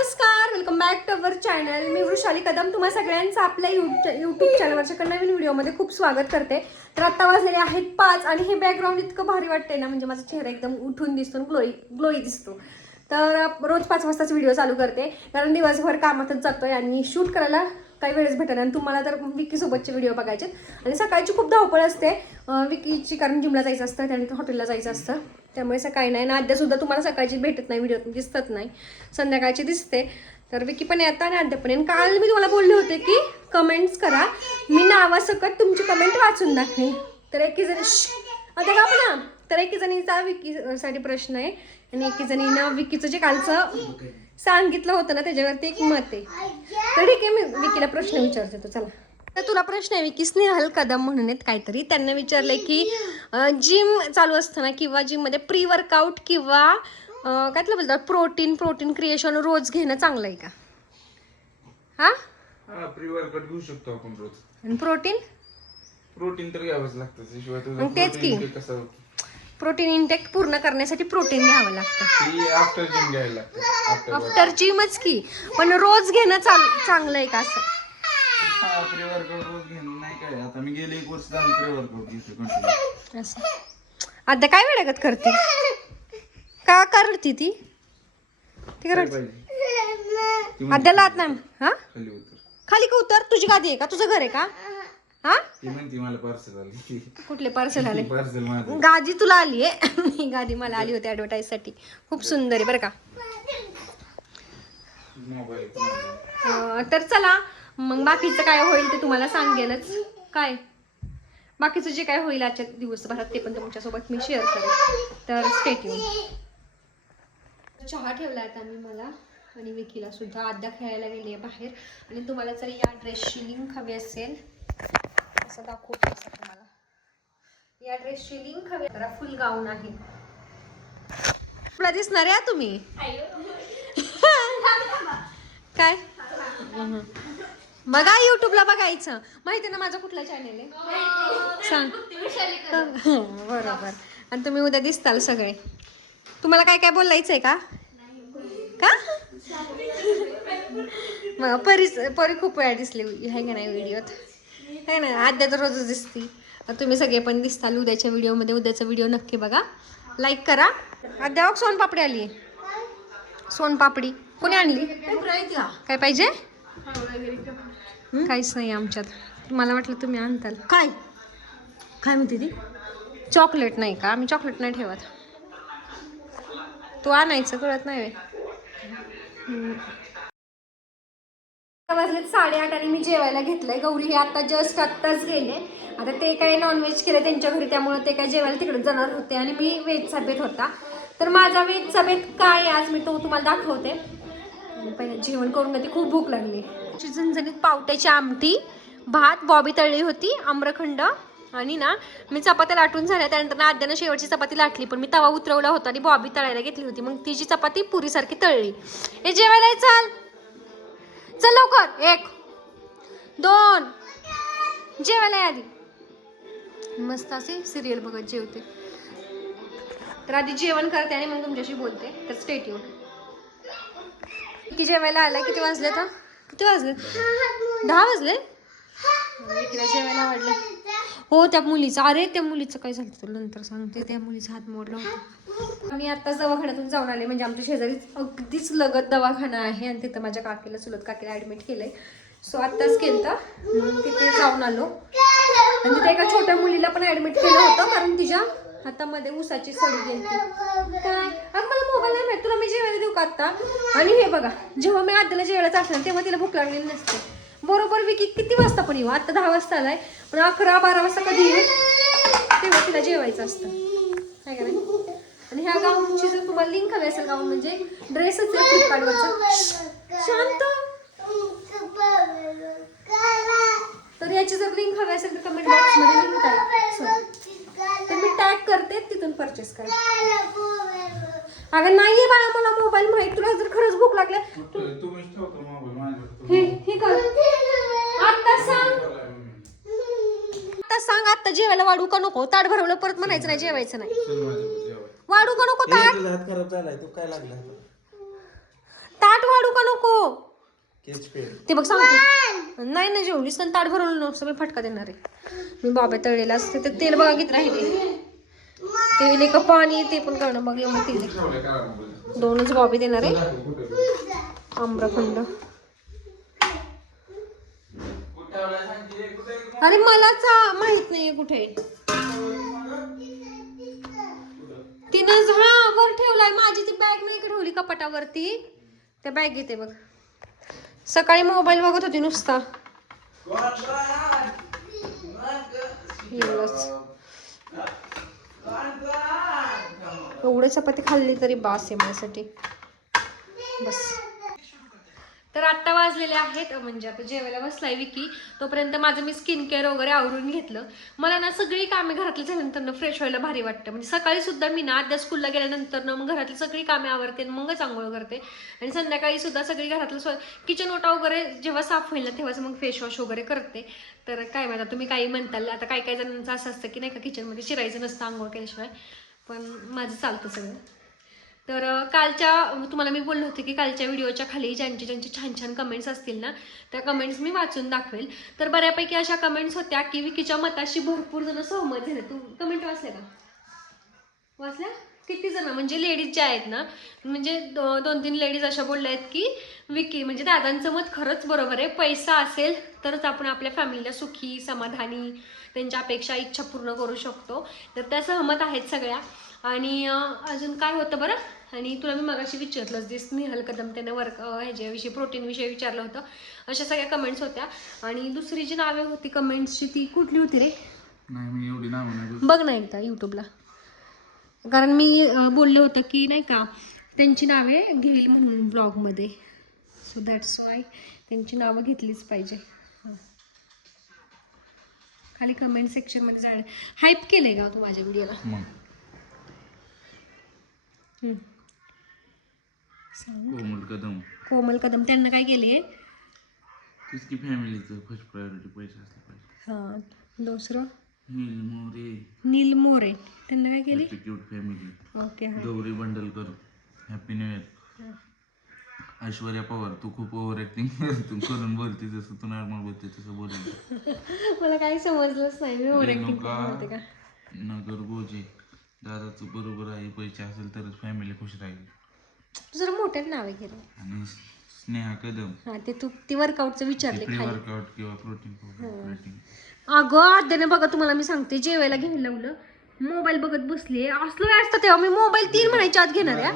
नमस्कार, welcome back to our channel. मी वृषाली कदम तुम्हा सगळ्यांचं आपल्या यूट्यूब चॅनलवरच्या नवीन व्हिडिओमध्ये खूप स्वागत करते. तर आता वाजलेले आहेत 5 आणि हे बॅकग्राऊंड इतकं भारी वाटतंय ना, म्हणजे माझा चेहरा एकदम उठून दिसतो, ग्लोई दिसतो. तर रोज 5 वाजताच व्हिडिओ चालू करते, कारण दिवसभर कामातच जातोय आणि शूट करायला काही वेळेस भेटेल. आणि तुम्हाला तर विकीसोबतचे व्हिडिओ बघायचे आणि सकाळची खूप धावपळ असते विकीची, कारण जिमला जायचं असतं, त्यानंतर हॉटेलला जायचं असतं. त्यामुळे सकाळी नाही ना, आद्यासुद्धा तुम्हाला सकाळची भेटत नाही, व्हिडिओ दिसत नाही, संध्याकाळची दिसते. तर विकी पण येतात आणि आद्या पण. काल मी तुम्हाला बोलले होते की कमेंट्स करा, मी नावासकट तुमची कमेंट वाचून दाखवेन. तर एकी जण आता का पण तर एकी जणीचा विकीसाठी प्रश्न आहे आणि एकी जणीनं विकीचं जे कालचं सांगितलं होतं ना त्याच्यावरती एक मत आहे. तर ठीक आहे, मी विकीला प्रश्न विचारते. तो चला, तर तुला प्रश्न आहे विकी. स्नेहल कदम म्हणून आहेत काहीतरी, त्यांना विचारलंय की जिम चालू असताना किंवा जिममध्ये प्री वर्कआउट किंवा काय त्याला बोलतात प्रोटीन क्रिएशन रोज घेणं चांगलं आहे का? हा प्री वर्कआउट घेऊ शकतो आपण रोज. आणि प्रोटीन तर घ्यावंच लागतं, शिवाय तुझं तेच की. प्रोटीन कसं होतं प्रोटीन इंटेक पूर्ण करण्यासाठी प्रोटीन घ्यावं लागतं. ती आफ्टर जिम घ्यायला लागतं. आफ्टर जिमच की, पण रोज घेणं चांगलं आहे का असं? हा प्री वर्कआउट रोज घेणं नाही काय. आता मी गेले 1 वर्ष झालं प्री वर्कआउट घेतो कंटिन्यू. असं आता काय वेळागत करते का करते ती करते आद्याला आत नाही. हा खाली उतर. खाली का उतर? तुझी गादी आहे का? तुझं घर आहे का? हा ती म्हणते मला पार्सल आली. कुठले पार्सल आले? पार्सल माझं. गादी तुला आली आहे. ही गादी मला आली होती ऍडव्हर्टाईज साठी. खूप सुंदर आहे बरं का. मोबाईल. तर चला मग, बाकीचं काय होईल ते तुम्हाला सांगेलच. काय बाकीचं जे काय होईल आजच्या दिवसभरात ते पण तुमच्यासोबत मी शेअर करेन. तर स्टे ट्यून. चहा ठेवला आता मी मला आणि विकीला सुद्धा. आद्या खेळायला गेली आहे बाहेर. आणि तुम्हाला जर या ड्रेसची लिंक हवी असेल, असं दाखवतो तुम्हाला. या ड्रेसची लिंक हवी तर फुल गाऊन आहे. तुला दिसणार आहे तुम्ही काय बघा, युट्यूबला बघायचं. माहिती ना माझा कुठला चॅनल आहे सांग. बरोबर. आणि तुम्ही उद्या दिसताल सगळे. तुम्हाला काय काय बोलायचंय का? मग परी खूप वेळा दिसली आहे का नाही व्हिडिओत, आहे ना. आद्या तर रोजच दिसती. तुम्ही सगळे पण दिसताल उद्याच्या व्हिडिओमध्ये. उद्याचा व्हिडिओ नक्की बघा, लाईक करा. आद्या सोनपापडी आली. सोनपापडी कोणी आणली? काय पाहिजे? काहीच नाही आमच्यात. मला वाटलं तुम्ही आणताल. काय काय म्हणते ती? चॉकलेट नाही का? आम्ही चॉकलेट नाही ठेवत. तू आणायचं कळत नाही. वाजलेत 8:30 आणि मी जेवायला घेतलंय. गौरी हे आता आत्ताच गेले. आता ते काय नॉनव्हेज केलं त्यांच्या घरी, त्यामुळे ते काय जेवायला तिकडे जाणार होते आणि मी व्हेजचा बेत होता. तर माझा व्हेजचा बेत काय आज मी तो तुम्हाला दाखवते. पहिले जेवण करून घेते, खूप भूक लागली. झणझणीत पावट्याची आमटी, भात, बॉबी तळली होती, आम्रखंड आणि ना मी चपात्या लाटून झाल्या. त्यानंतर ना आद्यानं शेवटची चपाती लाटली, पण मी तवा उतरवला होता आणि बॉबी तळायला घेतली होती. मग तिची चपाती पुरीसारखी तळली. हे जेवायला चाल चल लवकर. 1 2 जेवायला आधी. मस्त असे सिरियल बघत जेवते. तर आधी जेवण करते आणि मग तुमच्याशी बोलते. तर स्टे ट्यून. की जेवायला आला. किती वाजले? तर किती वाजले? 10 वाजले. विकीला जेवायला वाढलं. हो त्या मुलीचा, अरे त्या मुलीचं काय झालं तुला नंतर सांगते. त्या मुलीचा हात मोडला होता. मी आत्ताच दवाखान्यातून जाऊन आले. म्हणजे आमच्या शेजारीच अगदीच लगत दवाखाना आहे आणि तिथं माझ्या काकीला, चुलत काकीला ॲडमिट केलंय. सो आत्ताच केलं तर तिथे जाऊन आलो. आणि तिथे एका छोट्या मुलीला पण ॲडमिट केलं होतं, कारण तिच्या हातामध्ये उसाची सळी गेली. काय अगं मला मोबाईल नाही माहिती. तुला मी जेवायला देऊ का आत्ता? आणि हे बघा, जेव्हा मी आद्याला जेवायला चालणार तेव्हा तिला भूक लागलेली नसते. बरोबर विकी किती वाजता पण येऊ, आता 10 वाजता आलाय, पण 11-12 वाजता कधी येईल तेव्हा तिला जेवायचं असतं, काय का नाही. आणि ह्या गाऊनची जर तुम्हाला लिंक हवी असेल, गाऊन म्हणजे ड्रेसच आहे फ्लिपकार्टवरचं. शांत. तर याची जर लिंक हवी असेल तर कमेंट बॉक्समध्ये लिंक आहे. तर मी टॅग करते, तिथून परचेस करा. अगं नाहीये बाळा मला मोबाईल माहित. तुला जर खरंच भूक लागली हे कर. आता सांग आता जेवायला वाढू का नको? ताट भरवलं परत म्हणायचं नाही जेवायचं नाही. वाढू का नको ताट? हात खराब झालाय, तू काय लागला? ताट वाढू का नको? ते बघ सांगते नाही नाही जेवलीस पण ताट भरवलं नसतं मी फटका देणार आहे. मी बाबा तळलेला असते तर तेल बघा किती राहिले तेल एक पाणी ते पण करणं बघ एवढं तेल 2च बॉबी देणार आहे. आम्रखंड अरे मलाच माहित नाहीये कुठे तिनं वर ठेवलाय. माझी ती बॅग नाही ठेवली कपाटावरती त्या बॅग येते बघ. सकाळी मोबाईल बघत होती नुसता एवढे चपाती खाल्ली तरी बास आहे माझ्यासाठी बस. तर आत्ता वाजलेले आहेत म्हणजे आता जेवायला बसलाय विकी तोपर्यंत माझं मी स्किन केअर वगैरे आवरून घेतलं. मला ना सगळी कामे घरातली झाल्यानंतर ना फ्रेश व्हायला भारी वाटतं. म्हणजे सकाळी सुद्धा मी ना आद्या स्कूलला गेल्यानंतर ना मग घरातली सगळी कामे आवरते मगच आंघोळ करते आणि संध्याकाळी सुद्धा सगळी घरातलं किचन ओटा वगैरे जेव्हा साफ होईल ना तेव्हाच मग फेस वॉश वगैरे करते. तर काय माहिती तुम्ही काही म्हणताल आता काही काही जणांचं असं असतं की नाही का किचनमध्ये शिरायचं नसतं आंघोळ केल्याशिवाय पण माझं चालतं सगळं. तर कालच्या तुम्हाला मी बोलले होते की कालच्या व्हिडिओच्या खाली ज्यांचे छान छान कमेंट्स असतील ना त्या कमेंट्स मी वाचून दाखवेल. तर बऱ्यापैकी अशा कमेंट्स होत्या की विकीच्या मताशी भरपूर जण सहमत झाले. तू कमेंट वाचल्या का? वाचल्या? किती जण म्हणजे लेडीज ज्या आहेत ना म्हणजे 2-3 लेडीज अशा बोलल्या आहेत की विकी म्हणजे दादांचं मत खरंच बरोबर आहे. पैसा असेल तरच आपण आपल्या फॅमिलीला सुखी समाधानी त्यांच्या अपेक्षा इच्छा पूर्ण करू शकतो. तर त्या सहमत आहेत सगळ्या. आणि अजून काय होतं बरं आणि तुला मी मगाशी विचारलंच जे स्नेहल कदम त्याने ह्याच्याविषयी प्रोटीनविषयी विचारलं होतं. अशा सगळ्या कमेंट्स होत्या. आणि दुसरी जी नावे होती कमेंट्सची ती कुठली होती रे? नाही मी एवढी नाव नाही बघ ना एकदा यूट्यूबला कारण मी बोलले होतं की नाही का त्यांची नावे घेईल म्हणून ब्लॉगमध्ये सो दॅट्स वाय त्यांची नावं घेतलीच पाहिजे. खाली कमेंट सेक्शनमध्ये जाणं हाईप केलंय का तू माझ्या व्हिडिओला? कोमल कदम त्यांना काय केले? तिसकी फॅमिलीचं फर्स्ट प्रायोरिटी पैसा असला पाहिजे. हां दुसरं नील मोरे त्यांना काय केले? Family. Okay Gauri Bandalkar happy new year. Aishwarya Pawar तू खूप ओव्हर ऍक्टिंग करून बोलते जसं तू नॉर्मल बोलते तसं बोलते. मला काही समजलंच नाही मी ओव्हर ऍक्टिंग करते का? नगर गोजे दादाचं बरोबर आहे पैसे असेल तरच फॅमिली खुश राहील. तू जरा मोठ्यात नावे केलं. आणि स्नेहा कदम हा ते तू ती वर्कआउटचं विचारले प्री वर्कआउट किंवा प्रोटीन पावडर. अगं आद्याने बघा तुम्हाला मी सांगते जेवायला घ्यायला लावलं मोबाईल बघत बसले असलो असतं तेव्हा मी मोबाईल 3 महिन्याच्या आत घेणार आहे.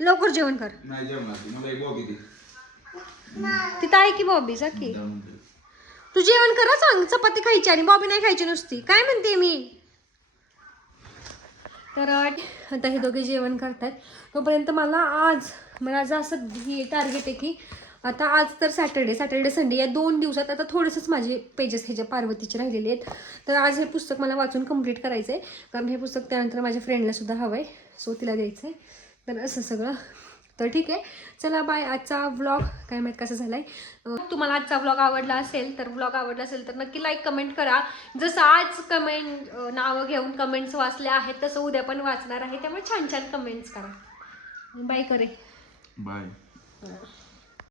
लवकर जेवण कर. नाही जेवणार मला एक बॉबी दे. तिथं आहे की बॉबी जा की तू जेवण करा सांग. चपाती खायची आणि बॉबी नाही खायची नुसती काय म्हणते मी. तर आता हे दोघे जेवण करतात तोपर्यंत मला माझं असं टार्गेट आहे की आता आज तर सॅटर्डे संडे या 2 दिवसात आता थोडेसेच माझे पेजेस ह्याच्या पार्वतीचे राहिलेले आहेत. तर आज हे पुस्तक मला वाचून कंप्लीट करायचं आहे कारण हे पुस्तक त्यानंतर माझ्या फ्रेंडला सुद्धा हवं आहे सो तिला द्यायचं आहे. तर असं सगळं तर ठीक आहे चला बाय. आजचा व्लॉग काय माहीत कसा झाला आहे. तुम्हाला आजचा व्लॉग आवडला असेल तर नक्की लाईक कमेंट करा. जसं आज नावं घेऊन कमेंट्स वाचल्या आहेत तसं उद्या पण वाचणार आहे त्यामुळे छान छान कमेंट्स करा. बाय करे. बाय.